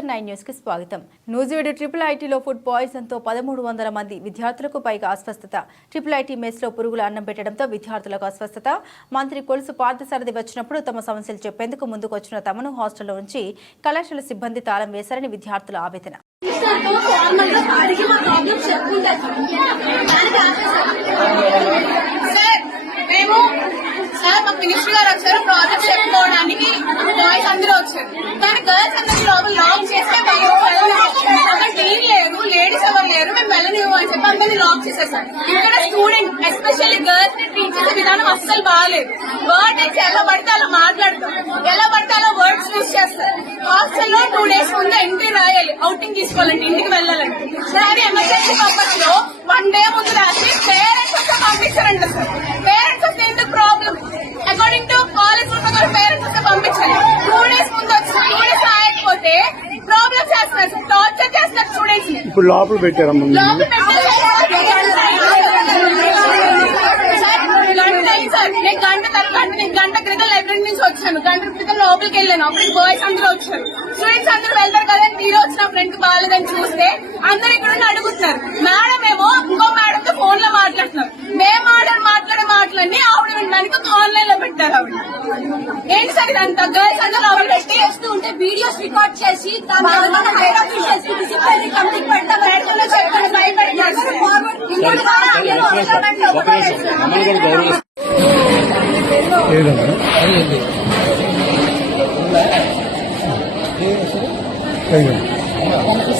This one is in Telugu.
KSR9 న్యూస్ కి స్వాగతం. నూజివీడు IIITలో ఫుడ్ పాయిజన్ తో 1300 మంది విద్యార్థులకు పైగా అస్వస్థత. IIIT మెస్ లో పురుగుల అన్నం పెట్టడంతో విద్యార్థులకు అస్వస్థత. మంత్రి కొలుసు పార్థసారథి వచ్చినప్పుడు తమ సమస్యలు చెప్పేందుకు ముందుకొచ్చిన తమను హాస్టల్లో ఉంచి కళాశాల సిబ్బంది తాళం వేశారని విద్యార్థుల ఆవేదన. మినిస్టర్ గారు వచ్చారు ప్రాజెక్ట్ చెప్పుకోవడానికి బాయ్స్ అందరూ వచ్చారు కానీ గర్ల్స్ అందరూ లోపల లాక్ చేస్తే టీం లేదు లేడీస్ ఎవరు లేరు మేము వెళ్ళనివ్వు అని చెప్పి అందరినీ లాక్ చేసేసారు. ఇక్కడ స్టూడెంట్ ఎస్పెషల్లీ గర్ల్స్ ని ట్రీట్ చేసే విధానం అస్సలు బాగాలేదు. వర్డ్ అయితే ఎలా పడితే అలా మాట్లాడతారు, ఎలా పడితే అలా వర్డ్స్ యూజ్ చేస్తారు. హాస్టల్లో 2 days ముందు ఎంట్రీ రాయాలి, అవుటింగ్ తీసుకోవాలంటే ఇంటికి వెళ్ళాలంటే. సరే ఎమర్జెన్సీ పర్పస్ లో 1 day ముందు రాసి పేరెంట్స్ వస్తే పంపించారంట సార్. పేరెంట్స్ వస్తే ఎందుకు problem? According to college parents వస్తే పంపించాలి. 2 days ముందు వచ్చి 2 days రాయకపోతే ప్రాబ్లమ్ చేస్తున్నారు సార్, టార్చర్ చేస్తున్నారు స్టూడెంట్స్ ని. ఇప్పుడు లోపల పెట్టారమ్మా గంట క్రితం లైబ్రరీ నుంచి వచ్చాను, గంట క్రితం లోపలికి వెళ్ళాను. అప్పుడు బాయ్స్ అందరూ వచ్చారు, స్టూడెంట్స్ అందరూ వెళ్తారు కదా, మీరు వచ్చిన ఫ్రెండ్ బాగాలేదని చూస్తే అందరు ఇక్కడ అడుగుతున్నారు. మేడం ఏమో ఇంకో మేడం తో ఫోన్ లో మాట్లాడుతున్నారు. మేము మాట్లాడే మాటలన్నీ ఆవిడ వినడానికి ఆన్లైన్ లో పెట్టారు. ఆవిడ ఏంటి సార్ ఇదంతా? గర్ల్స్ అందరూ ఆవిడ పెట్టి చేస్తూ ఉంటే వీడియోస్ రికార్డ్ చేసి ఏదమ్మా